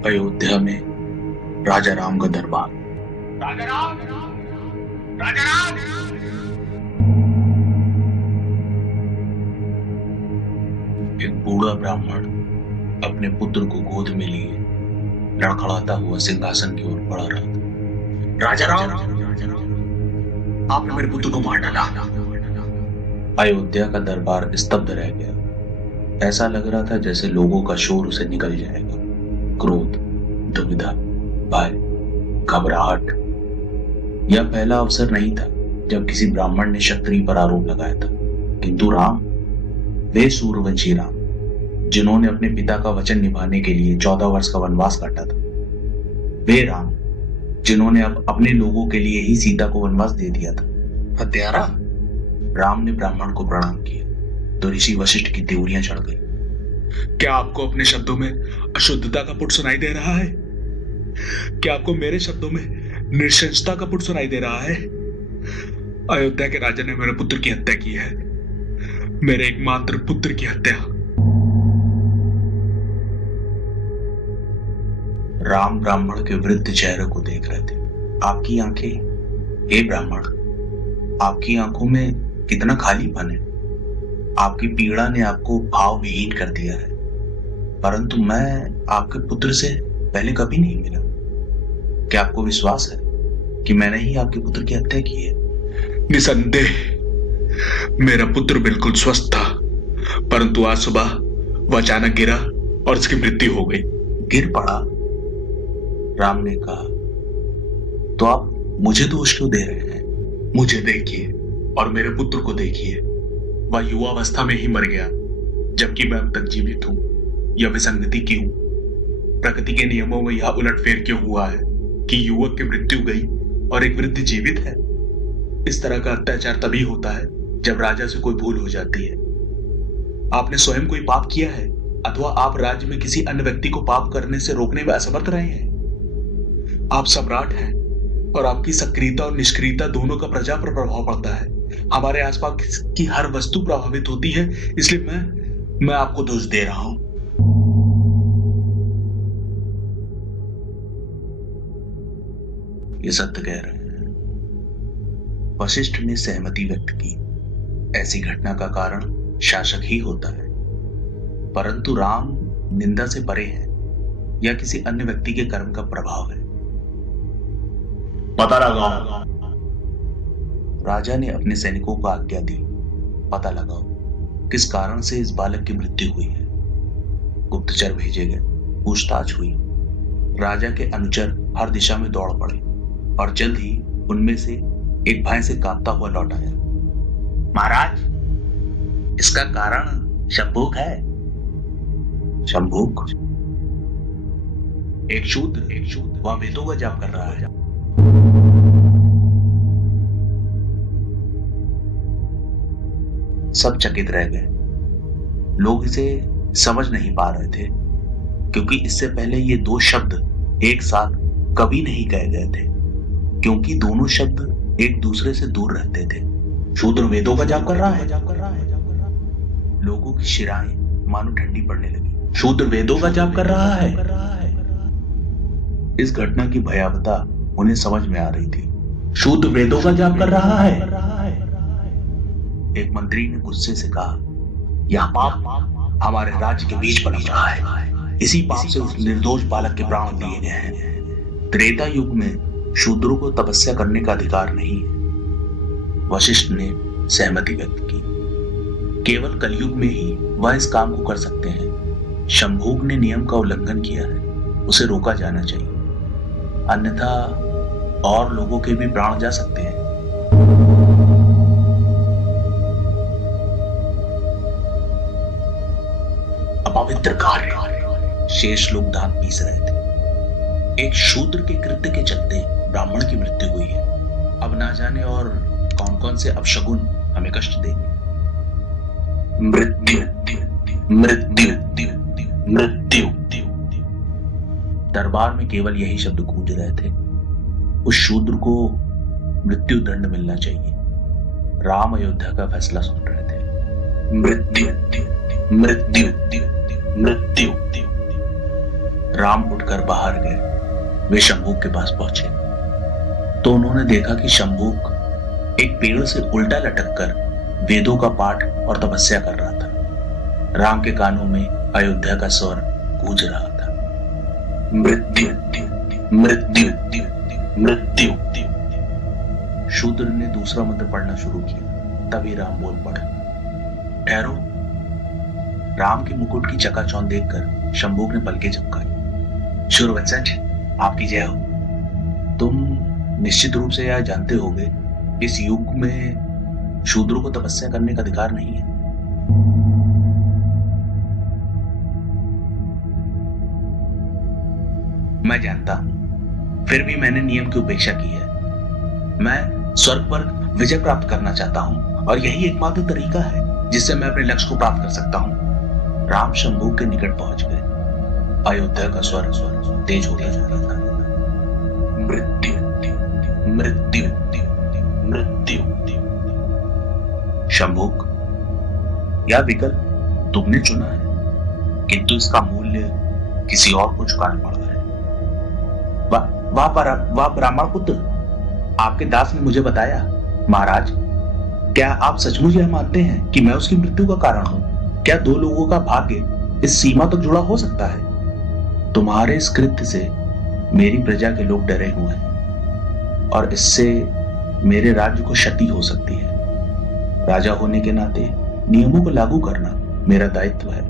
अयोध्या में राजा राम का दरबार। राजा राम, राजा राम। एक बूढ़ा ब्राह्मण अपने पुत्र को गोद में लिए लड़खड़ाता हुआ सिंहासन की ओर बढ़ा रहा था। राजा राम, आपने मेरे पुत्र को मार डाला। अयोध्या का दरबार स्तब्ध रह गया। ऐसा लग रहा था जैसे लोगों का शोर उसे निकल जाएगा। क्रोध, दुविधा, भय, घबराहट। यह पहला अवसर नहीं था जब किसी ब्राह्मण ने क्षत्रिय पर आरोप लगाया था, किंतु राम, वे सूर्यवंशी राम, जिन्होंने अपने पिता का वचन निभाने के लिए 14 वर्ष का वनवास काटा था, वे राम जिन्होंने अब अपने लोगों के लिए ही सीता को वनवास दे दिया था। हत्यारा। राम ने ब्राह्मण को प्रणाम किया तो ऋषि वशिष्ठ की त्योरियां चढ़ गई। क्या आपको अपने शब्दों में अशुद्धता का पुट सुनाई दे रहा है? क्या आपको मेरे शब्दों में नृशंसता का पुट सुनाई दे रहा है? अयोध्या के राजा ने मेरे पुत्र की हत्या की है, मेरे एकमात्र पुत्र की हत्या। राम ब्राह्मण के वृद्ध चेहरे को देख रहे थे। आपकी आंखें, हे ब्राह्मण, आपकी आंखों में कितना खालीपन है। आपकी पीड़ा ने आपको भाव विहीन कर दिया है, परंतु मैं आपके पुत्र से पहले कभी नहीं मिला। क्या आपको विश्वास है कि मैंने ही आपके पुत्र की हत्या की है? निसंदेह मेरा पुत्र बिल्कुल स्वस्थ था, परंतु आज सुबह वह अचानक गिरा और उसकी मृत्यु हो गई। गिर पड़ा? राम ने कहा। तो आप मुझे दोष क्यों दे रहे हैं? मुझे देखिए और मेरे पुत्र को देखिए। वह युवावस्था में ही मर गया, जबकि मैं अब तक जीवित हूं। यह विसंगति क्यों? प्रकृति के नियमों में यह उलटफेर क्यों हुआ है कि युवक की मृत्यु गई और एक वृद्ध जीवित है? इस तरह का अत्याचार तभी होता है जब राजा से कोई भूल हो जाती है। आपने स्वयं कोई पाप किया है अथवा आप राज्य में किसी अन्य व्यक्ति को पाप करने से रोकने में असमर्थ रहे हैं? आप सम्राट हैं और आपकी सक्रियता और निष्क्रियता दोनों का प्रजा पर प्रभाव पड़ता है। हमारे आसपास की हर वस्तु प्रभावित होती है, इसलिए मैं आपको दोष दे रहा हूं। ये सत्य कह रहे हैं। वशिष्ठ ने सहमति व्यक्त की। ऐसी घटना का कारण शासक ही होता है, परंतु राम निंदा से परे है या किसी अन्य व्यक्ति के कर्म का प्रभाव है। पता लगाओ। राजा ने अपने सैनिकों को आज्ञा दी। पता लगाओ किस कारण से इस बालक की मृत्यु हुई है। गुप्तचर भेजे गए, पूछताछ हुई। राजा के अनुचर हर दिशा में दौड़ पड़े और जल्द ही उनमें से एक भय से कांपता हुआ लौट आया। महाराज, इसका कारण शंभूक है। शंभूक? एक शूद्र वह वेदों का जाप कर रहा है। सब चकित रह गए। लोग इसे समझ नहीं पा रहे थे, क्योंकि इससे पहले ये दो शब्द एक साथ कभी नहीं कहे गए थे, क्योंकि दोनों शब्द एक दूसरे से दूर रहते थे। शूद्र वेदों का जाप कर रहा है। लोगों की शिराएं मानो ठंडी पड़ने लगी। शूद्र वेदों का जाप कर रहा है। इस घटना की भयावहता उन्हें समझ में आ रही थी। शूद्र वेदों का जाप कर रहा है। एक मंत्री ने गुस्से से कहा, यह पाप हमारे राज्य के बीच पनप रहा है। इसी पाप से उस निर्दोष बालक के प्राण लिए गए हैं। त्रेता युग में शूद्रों को तपस्या करने का अधिकार नहीं है। वशिष्ठ ने सहमति व्यक्त की। केवल कलयुग में ही वह इस काम को कर सकते हैं। शंभूक ने नियम का उल्लंघन किया है, उसे रोका जाना चाहिए, अन्यथा और लोगों के भी प्राण जा सकते हैं। अपवित्र कार्य। शेष लोग दांत पीस रहे थे। एक शूद्र के कृत्य के चलते ब्राह्मण की मृत्यु हुई है। अब ना जाने और कौन कौन से अपशगुन हमें कष्ट देंगे। मृत्यु, मृत्यु, मृत्यु। दरबार में केवल यही शब्द गूंज रहे थे। उस शूद्र को मृत्यु दंड मिलना चाहिए। राम अयोध्या का फैसला सुन रहे थे। मृत्यु, मृत्यु, मृत्यु। राम उठकर बाहर गए। वे शंभूक के पास पहुंचे तो उन्होंने देखा कि शंभूक एक पेड़ से उल्टा लटक कर वेदों का पाठ और तपस्या कर रहा था। राम के कानों में अयोध्या का स्वर गूंज रहा था, मृत्यु मृत्यु मृत्यु। शूद्र ने दूसरा मंत्र पढ़ना शुरू किया। तभी राम बोल पड़े, ठहरो। राम के मुकुट की चकाचौंध देखकर शंभूक ने पलकें झपकाई। शूरवंशज, आपकी जय हो। तुम निश्चित रूप से यह जानते होगे, इस युग में शूद्रों को तपस्या करने का अधिकार नहीं है। मैं जानता हूं, फिर भी मैंने नियम की उपेक्षा की है। मैं स्वर्ग पर विजय प्राप्त करना चाहता हूं और यही एकमात्र तरीका है जिससे मैं अपने लक्ष्य को प्राप्त कर सकता हूं। राम शंभूक के निकट पहुंच गए। अयोध्या का स्वर तेज होता जा रहा था, मृत्यु मृत्यु मृत्यु। शंभूक, यह विकल्प तुमने चुना है, किंतु इसका मूल्य किसी और को चुकाना पड़ रहा है। वाह ब्राह्मण पुत्र, आपके दास ने मुझे बताया। महाराज, क्या आप सचमुच यह मानते हैं कि मैं उसकी मृत्यु का कारण हूं? क्या दो लोगों का भाग्य इस सीमा तक जुड़ा हो सकता है? तुम्हारे इस कृत्य से मेरी प्रजा के लोग डरे हुए हैं और इससे मेरे राज्य को क्षति हो सकती है। राजा होने के नाते नियमों को लागू करना मेरा दायित्व है।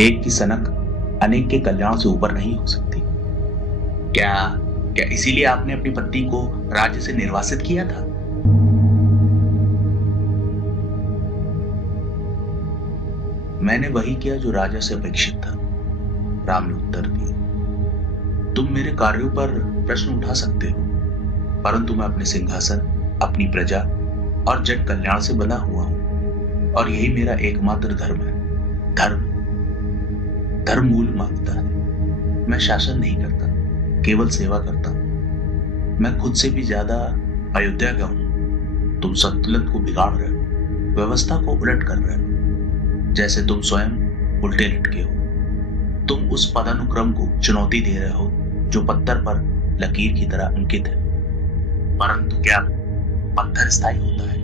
एक की सनक अनेक के कल्याण से ऊपर नहीं हो सकती। क्या इसीलिए आपने अपनी पत्नी को राज्य से निर्वासित किया था? मैंने वही किया जो राजा से अपेक्षित था, राम ने उत्तर दिया। तुम मेरे कार्यों पर प्रश्न उठा सकते हो, परंतु मैं अपने सिंहासन, अपनी प्रजा और जन कल्याण से बंधा हुआ हूं और यही मेरा एकमात्र धर्म है। धर्म मूल मांगता है। मैं शासन नहीं करता, केवल सेवा करता हूं। मैं खुद से भी ज्यादा अयोध्या का हूं। तुम संतुलन को बिगाड़ रहे हो, व्यवस्था को उलट कर रहे हो, जैसे तुम स्वयं उल्टे लटके हो। तुम उस पदानुक्रम को चुनौती दे रहे हो जो पत्थर पर लकीर की तरह अंकित है। परंतु क्या पत्थर स्थायी होता है?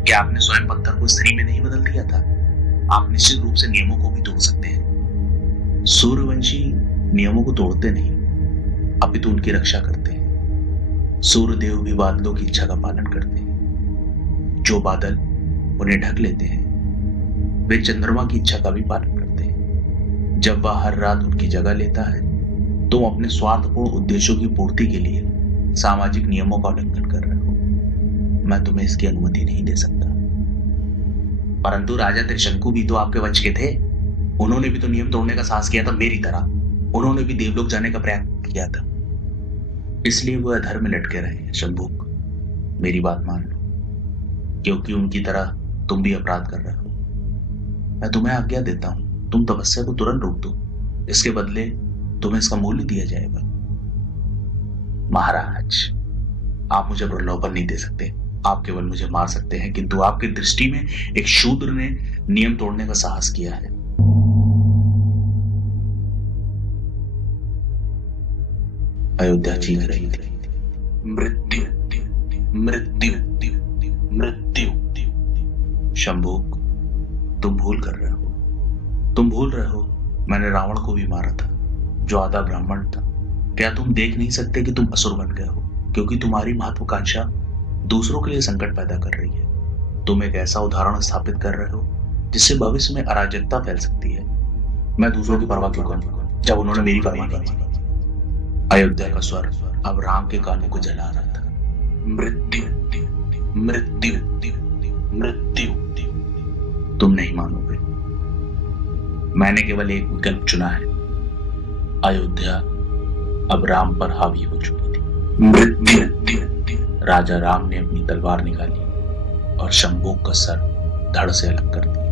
क्या आपने स्वयं पत्थर को स्त्री में नहीं बदल दिया था? आप निश्चित रूप से नियमों को भी तोड़ सकते हैं। सूर्यवंशी नियमों को तोड़ते नहीं, अपितु उनकी रक्षा करते हैं। सूर्यदेव भी बादलों की इच्छा का पालन करते हैं। जो बादल उन्हें ढक लेते हैं, वे चंद्रमा की इच्छा का भी पालन करते हैं। जब वह हर रात उनकी जगह लेता है, तुम अपने स्वार्थपूर्ण उद्देश्यों की पूर्ति के लिए सामाजिक नियमों का उल्लंघन कर रहे हो। मैं तुम्हें इसकी अनुमति नहीं दे सकता। परंतु राजा त्रिशंकु भी तो आपके वंश के थे। उन्होंने भी तो नियम तोड़ने का साहस किया था मेरी तरह। उन्होंने भी देवलोक जाने का प्रयास किया था। इसलिए वो अधर्म में लटके रहे हैं। शंभूक, मेरी बात मान लो, क्योंकि उनकी तरह तुम भी अपराध कर रहे हो। मैं तुम्हें आज्ञा देता हूं, तुम तपस्या को तुरंत रोक दो। इसके बदले तुम्हें इसका मूल्य दिया जाएगा। महाराज, आप मुझे प्रलोभन नहीं दे सकते। आप केवल मुझे मार सकते हैं, किंतु आपकी दृष्टि में एक शूद्र ने नियम तोड़ने का साहस किया है। अयोध्या चीख रही थी, मृत्यु मृत्यु मृत्यु। शंभूक, तुम भूल कर रहे हो। तुम भूल रहे हो मैंने रावण को भी मारा था, जो आधा ब्राह्मण था। क्या तुम देख नहीं सकते कि तुम असुर बन गए हो, क्योंकि तुम्हारी महत्वाकांक्षा दूसरों के लिए संकट पैदा कर रही है। तुम एक ऐसा उदाहरण स्थापित कर रहे हो जिससे भविष्य में अराजकता फैल सकती है। मैं दूसरों की परवाह क्यों करूं जब उन्होंने मेरी परवाह की थी? अयोध्या का स्वर अब राम के कानों को जला रहा था, मृत्यु मृत्यु मृत्यु। तुम नहीं मानोगे, मैंने केवल एक विकल्प चुना है। अयोध्या अब राम पर हावी हो चुकी थी। मृत्यु। राजा राम ने अपनी तलवार निकाली और शंभूक का सर धड़ से अलग कर दिया।